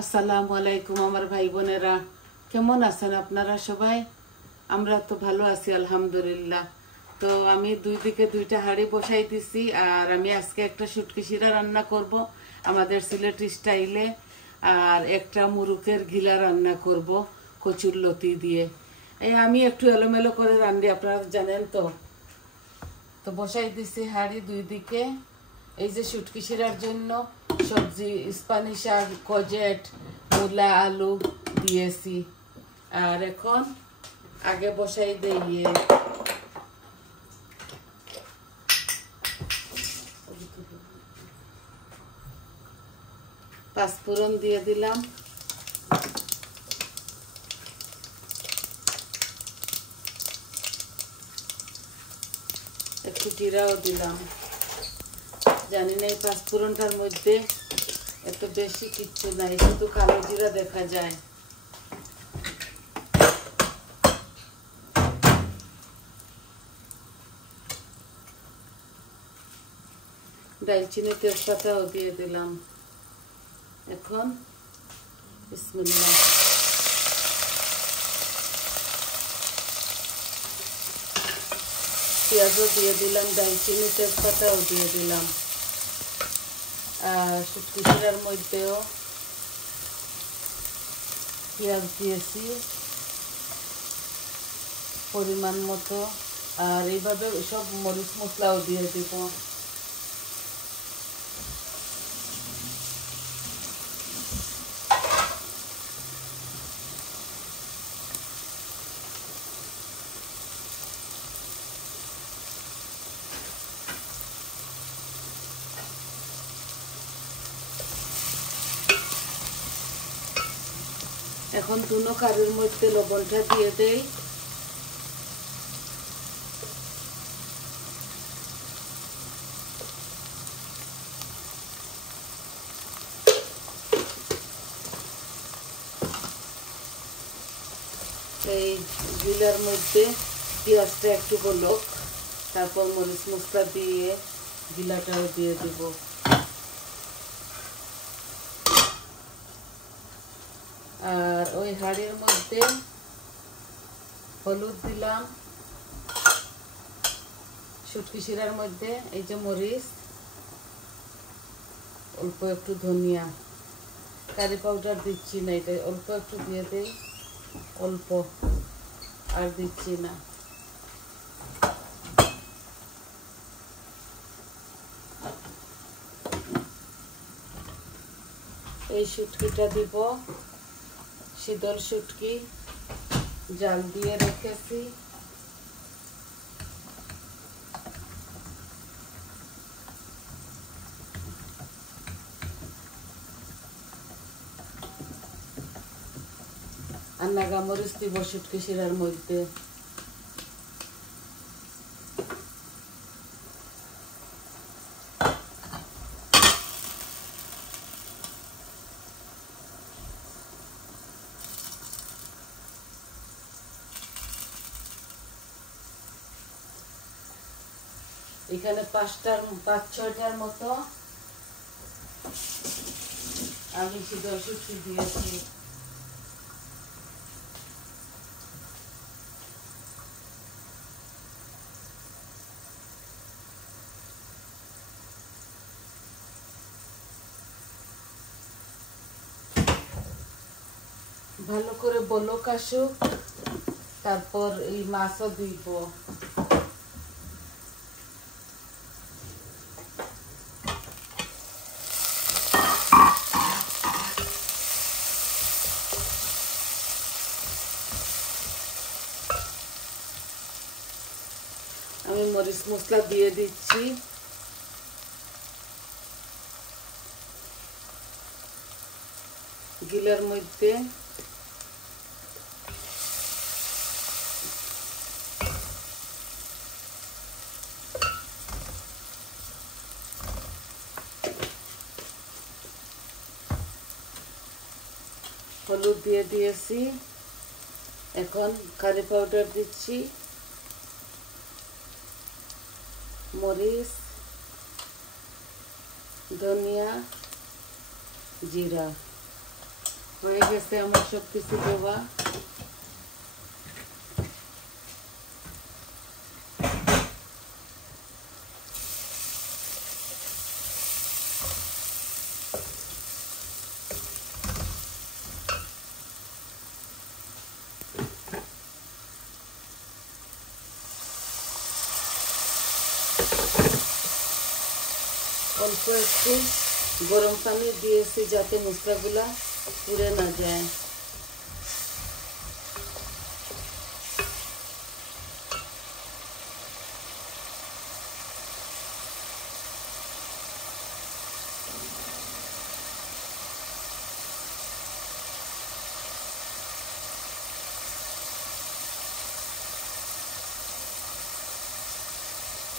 আসসালামু আলাইকুম আমার ভাই বোনেরা, কেমন আছেন আপনারা সবাই? আমরা তো ভালো আছি আলহামদুলিল্লাহ। তো আমি দুই দিকে দুইটা হাঁড়ি বসাই দিছি, আর আমি আজকে একটা শুটকি শিরা রান্না করব আমাদের সিলেটি স্টাইলে, আর একটা মুরুকের গিলা রান্না করব কচুর লতি দিয়ে। এই আমি একটু এলোমেলো করে রান্নি, আপনারা জানেন তো। তো বসাই দিছি হাঁড়ি দুই দিকে। এই যে শুটকি শিরার জন্য সবজি স্প্যানিশ শাক, কজেট, মূলা, আলু দিয়েছি। আর এখন আগে বসাই দিয়ে পাঁচফোড়ন দিয়ে দিলাম, একটু জিরাও দিলাম। জানি না এই পাঁচফোড়নটার মধ্যে এত বেশি কিচ্ছু নাই, শুধু কালো জিরা দেখা যায়। দারচিনি তেজপাতাও দিয়ে দিলাম। এখন বিসমিল্লাহ। পেঁয়াজও দিয়ে দিলাম, দারচিনি তেজপাতাও দিয়ে দিলাম। আর শুটকি শিরার মধ্যেও পেঁয়াজ দিয়েছি পরিমাণ মতো, আর এইভাবে সব মরিচ মশলাও দিয়ে দিব। এখন দুনো কারির মধ্যে লবণটা দিয়ে দেই। এই গিলার মধ্যে পেঁয়াজটা একটু বলক, তারপর মরিচ মশলা দিয়ে গিলাটাও দিয়ে দিব। আর ওই হাঁড়ির মধ্যে হলুদ দিলাম, শুটকি শিরার মধ্যে এই যে মরিচ, অল্প একটু ধনিয়া, কারি পাউডার দিচ্ছি না, এটা অল্প একটু দিয়ে দেই, অল্প, আর দিচ্ছি না। এই শুটকিটা দিব, শীতল শুটকি, জাল দিয়ে রেখেছি। আর নাগামরিচ দিব শুটকি শিরার মধ্যে। এখানে 5-6টার মতো আমি শীতল শুটকি দিয়েছি। ভালো করে বলক আসুক, তারপর এই মাছও দিব। আমি মরিচ মশলা দিয়ে দিচ্ছি। গিলার মধ্যে হলুদ দিয়ে দিয়েছি, এখন কারি পাউডার দিচ্ছি, মরিচ, ধনিয়া, জিরা। হয়ে গেছে আমার সব কিছু দেওয়া। অল্প একটু গরম পানি দিয়েছি যাতে মশলাগুলা পুড়ে না যায়।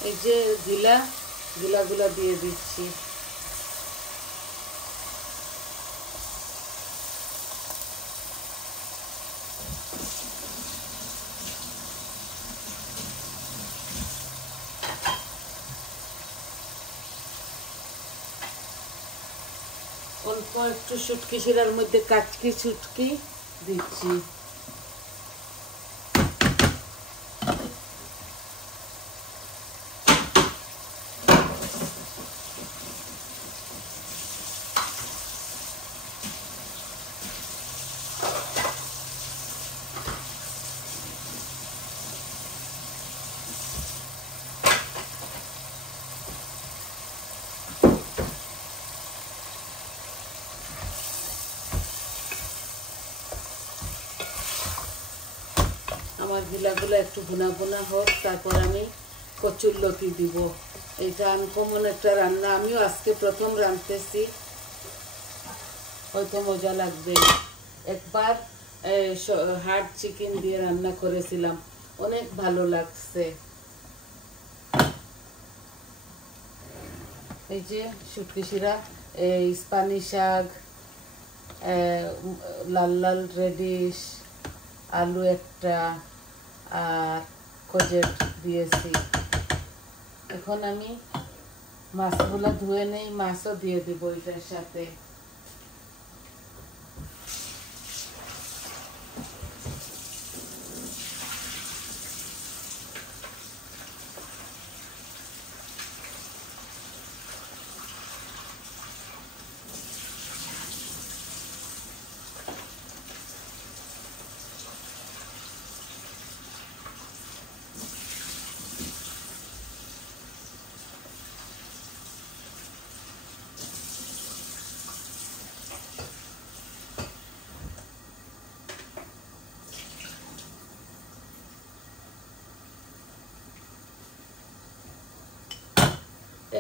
এই যে গিলাগুলা দিয়ে দিচ্ছি। অল্প একটু শুটকি শিরার মধ্যে কাচকি শুটকি দিচ্ছি। আমার গিলাগুলো একটু ভুনা ভুনা হোক, তারপর আমি কচুরলতি দিব। এটা আনকমন একটা রান্না, আমিও আজকে প্রথম রাঁধতেছি, হয়তো মজা লাগবে। একবার হার্ড চিকেন দিয়ে রান্না করেছিলাম, অনেক ভালো লাগছে। এই যে শুটকি শিরা, এই স্পানি শাক, লাল লাল রেডিশ, আলু একটা, আর কোজেট দিয়েছি। এখন আমি মাছগুলো ধুয়ে নেই, মাছও দিয়ে দিব এটার সাথে।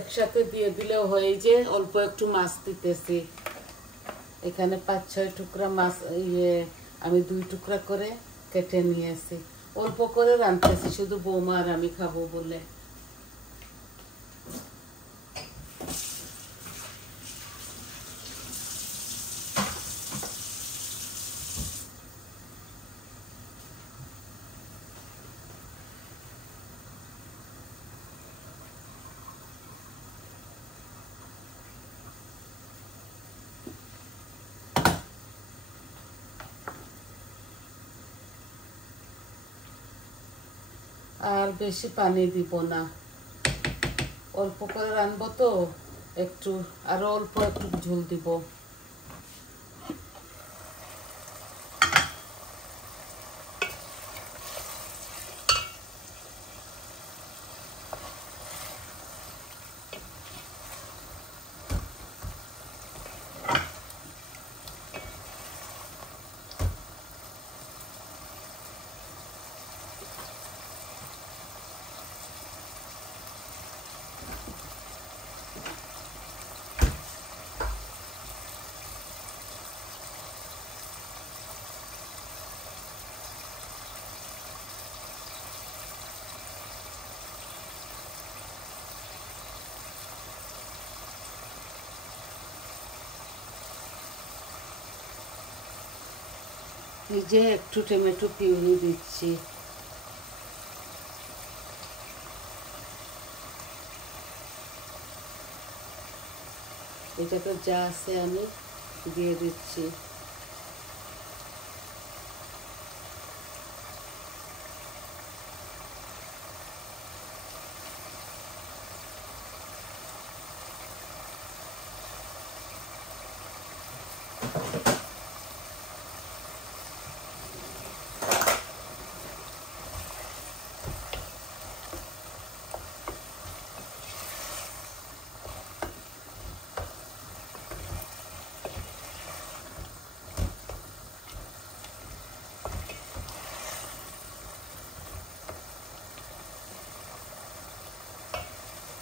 একসাথে দিয়ে দিলেও হয়। যে অল্প একটু মাছ দিতেছি এখানে, 5-6 টুকরা মাছ, আমি 2 টুকরা করে কেটে নিয়েছি। অল্প করে রাঁধতেছি, শুধু বৌমা আর আমি খাবো বলে। আর বেশি পানি দিব না, অল্প করে রান্নবো তো, একটু আরো অল্প একটু ঝোল দিব। এই যে একটু টমেটো পিউরি দিচ্ছি। এটাতে যা আছে আমি দিয়ে দিচ্ছি।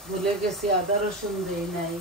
ভুলে গেছি আদা রসুন দেই নাই।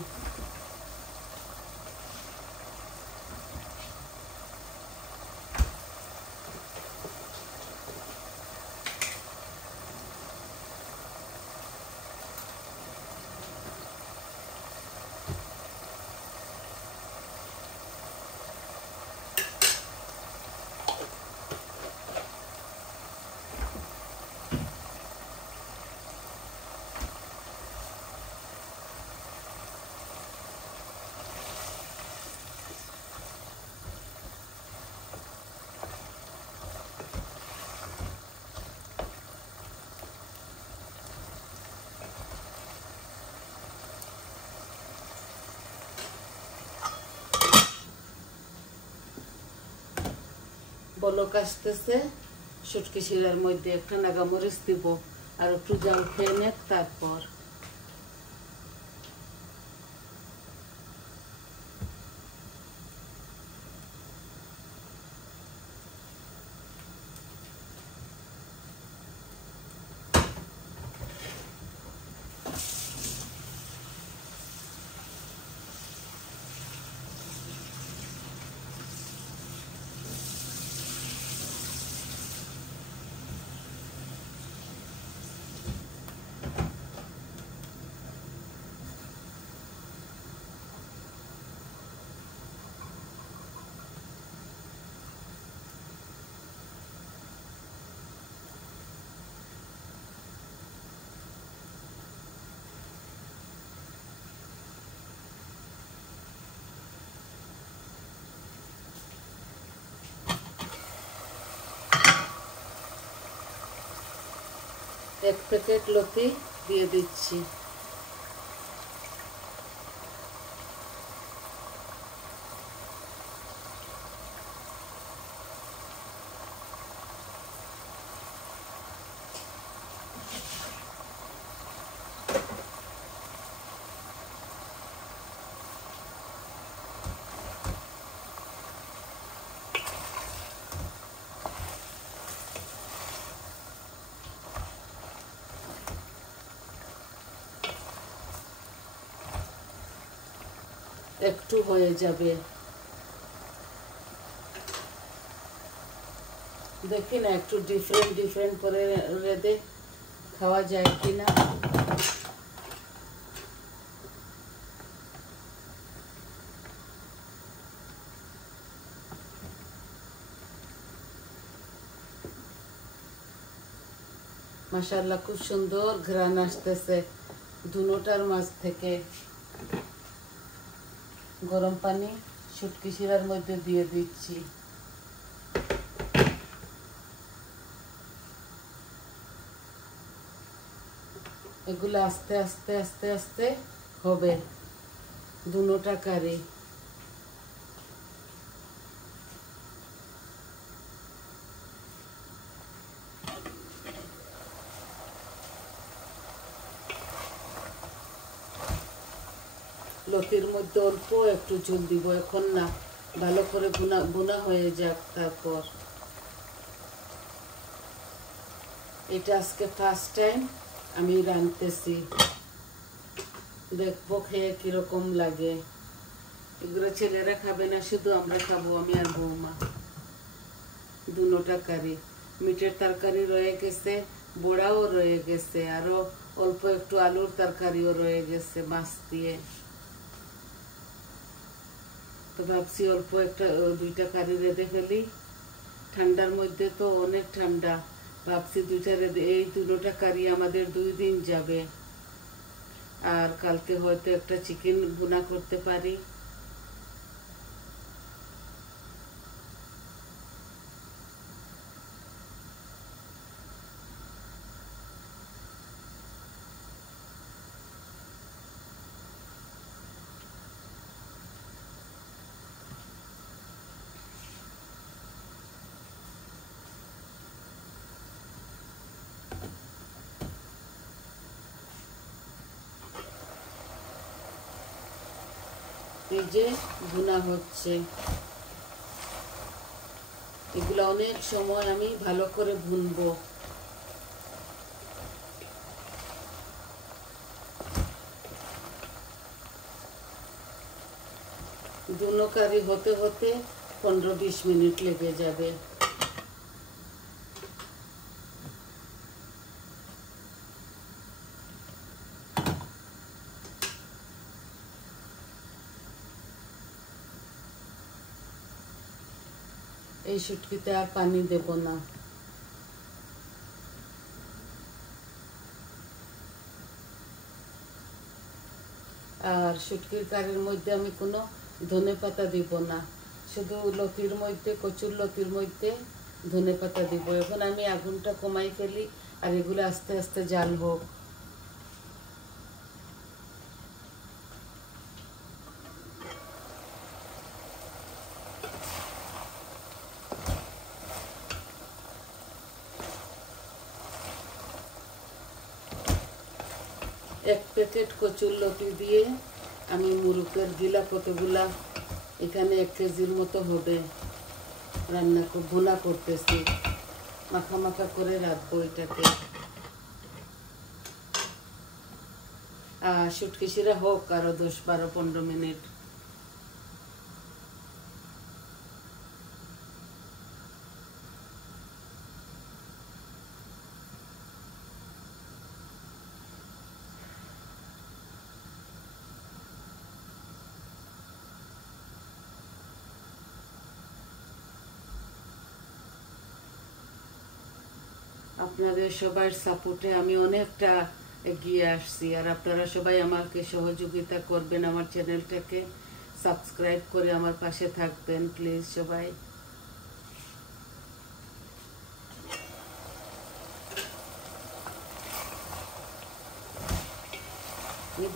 বলক আসতেছে, শুটকি শিরার মধ্যে একটা নাগামরিচ দিব আর একটু জাল খেয়ে নেক তারপর। এক প্যাকেট লতি দিয়ে দিচ্ছি। একটু হয়ে যাবে, দেখি না একটু ডিফারেন্ট করে রেঁধে খাওয়া যায় কিনা। মাশাআল্লাহ, খুব সুন্দর ঘ্রাণ আসতেছে দুনোটার মাছ থেকে। গরম পানি শুটকি শিরার মধ্যে দিয়ে দিচ্ছি। এগুলো আস্তে আস্তে আস্তে আস্তে হবে দুনোটা কারি। লতির মধ্যে অল্প একটু ঝোল দিব এখন না, ভালো করে গুনা হয়ে যাক তারপর। এটা আজকে ফার্স্ট টাইম আমি রাঁধতেছি, দেখবো খেয়ে কিরকম লাগে। এগুলো ছেলেরা খাবে না, শুধু আমরা খাবো, আমি আর বৌমা। দুনোটা কারি, মিটের তরকারি রয়ে গেছে, বড়াও রয়ে গেছে, আরো অল্প একটু আলুর তরকারিও রয়ে গেছে মাছ দিয়ে। তো ভাবছি অল্প একটা দুইটা কারি রেঁধে ফেলি, ঠান্ডার মধ্যে তো অনেক ঠান্ডা, ভাবছি দুইটা রেঁধে, এই দুটোটা কারি আমাদের 2 দিন যাবে। আর কালকে হয়তো একটা চিকেন ভুনা করতে পারি। এই যে ভুনা হচ্ছে, এগুলো অনেক সময় আমি ভালো করে ভুনবো। দুনো কারি হতে হতে 15-20 মিনিট লেগে যাবে। এই শুটকিতে আর পানি দেব না। আর শুটকির কারির মধ্যে আমি কোনো ধনেপাতা দিব না, শুধু লতির মধ্যে, কচুর লতির মধ্যে ধনেপাতা দিব। এখন আমি আগুনটা কমাই ফেলি আর এগুলো আস্তে আস্তে জাল হোক। এক প্যাকেট কচুর লতি দিয়ে আমি মুরুকের গিলা কতগুলা, এখানে 1 কেজির মতো হবে, রান্না ভুনা করতেছি। মাখা মাখা করে রাখবো এটাকে। শুটকি শিরা হোক আরো 10-12-15 মিনিট। আপনাদের সবার সাপোর্টে আমি অনেকটা এগিয়ে আসছি, আর আপনারা সবাই আমাকে সহযোগিতা করবেন, আমার চ্যানেলটাকে সাবস্ক্রাইব করে আমার পাশে থাকবেন প্লিজ সবাই।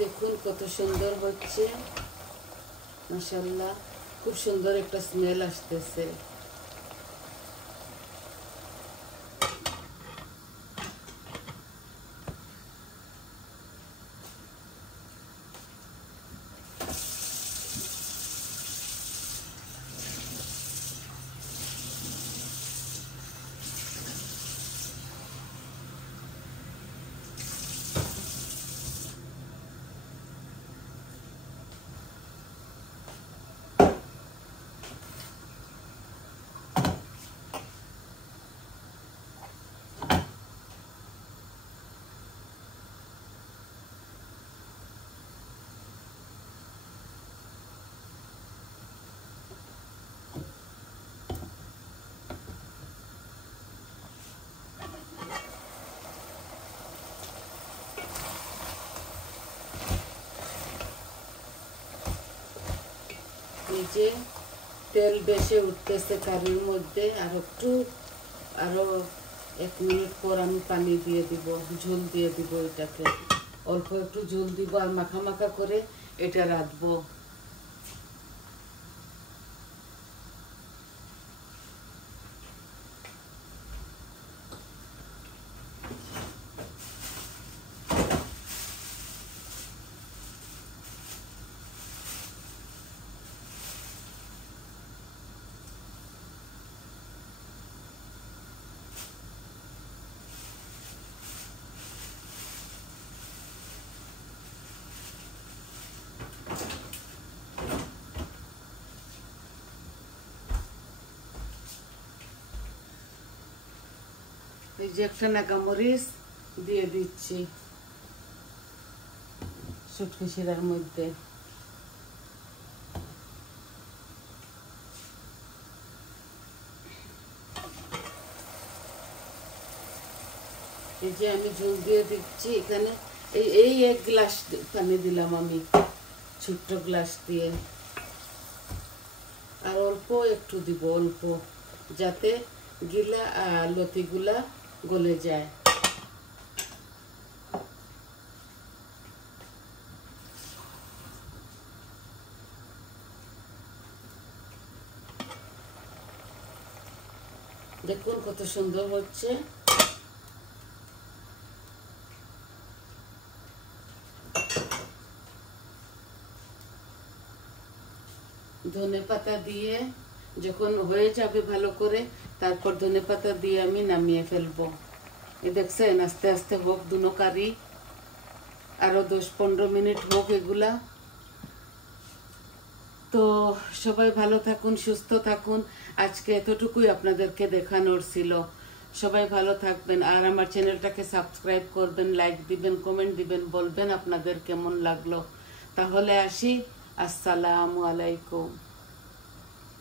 দেখুন কত সুন্দর হচ্ছে, মাশাআল্লাহ, খুব সুন্দর একটা স্মেল আসতেছে। নিচে তেল বেশি উঠতেছে কারির মধ্যে, আরো 1 মিনিট পর আমি পানি দিয়ে দিব, ঝোল দিয়ে দিব। এটাকে অল্প একটু ঝোল দিব আর মাখা মাখা করে এটা রাখবো। এই যে একটা নাগামরিচ দিয়ে দিচ্ছি শুটকি শিরার মধ্যে। এই যে আমি ঝোল দিয়ে দিচ্ছি এখানে, এই 1 গ্লাস পানি দিলাম আমি, ছোট্ট গ্লাস দিয়ে। আর অল্প একটু দিব, অল্প, যাতে গিলা লতিগুলা গলে যায়। দেখুন কত সুন্দর হচ্ছে। ধনেপাতা দিয়ে যখন হয়ে যাবে ভালো করে, তারপর ধনেপাতা দিয়ে আমি নামিয়ে ফেলবো। এই দেখছেন, আস্তে আস্তে হোক দুনো কারি, আরো 10-15 মিনিট হোক এগুলা। তো সবাই ভালো থাকুন, সুস্থ থাকুন। আজকে এতটুকুই আপনাদেরকে দেখানোর ছিল। সবাই ভালো থাকবেন, আর আমার চ্যানেলটাকে সাবস্ক্রাইব করবেন, লাইক দিবেন, কমেন্ট দিবেন, বলবেন আপনাদের কেমন লাগলো। তাহলে আসি, আসসালামু আলাইকুম।